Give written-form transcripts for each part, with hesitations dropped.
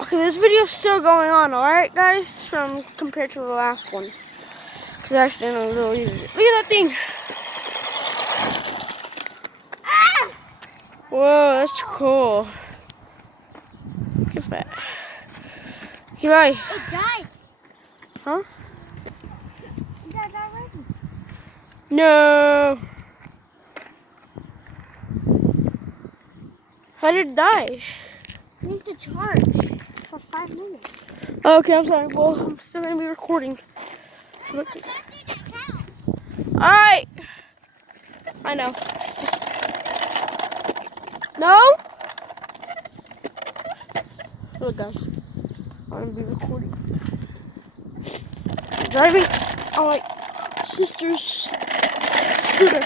Okay, this video's still going on, alright guys? Compared to the last one. Because I accidentally deleted it. Look at that thing! Ah! Whoa, that's cool. Look at that. Eli. It died. Huh? It died already. No. How did it die? It needs to charge for 5 minutes. Okay, I'm sorry. Well, I'm still going to be recording. Alright. I know. No? Look, guys. I'm going to be recording. Driving on my sister's scooter.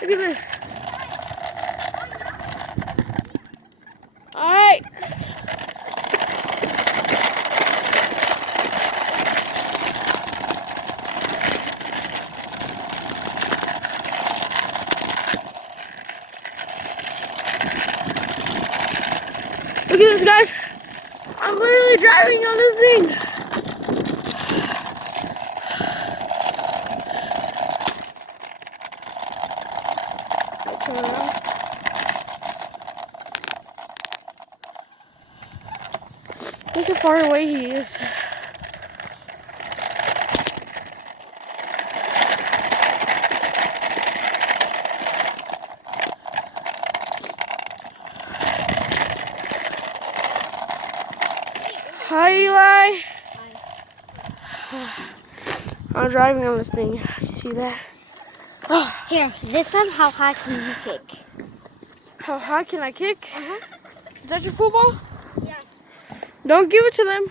Look at this. Alright. Look at this, guys. I'm literally driving on this thing. I'll turn around. Look how far away he is. Hi, Eli. Hi. I'm driving on this thing. You see that? Oh, here. This time, how high can you kick? How high can I kick? Is that your football? Yeah. Don't give it to them.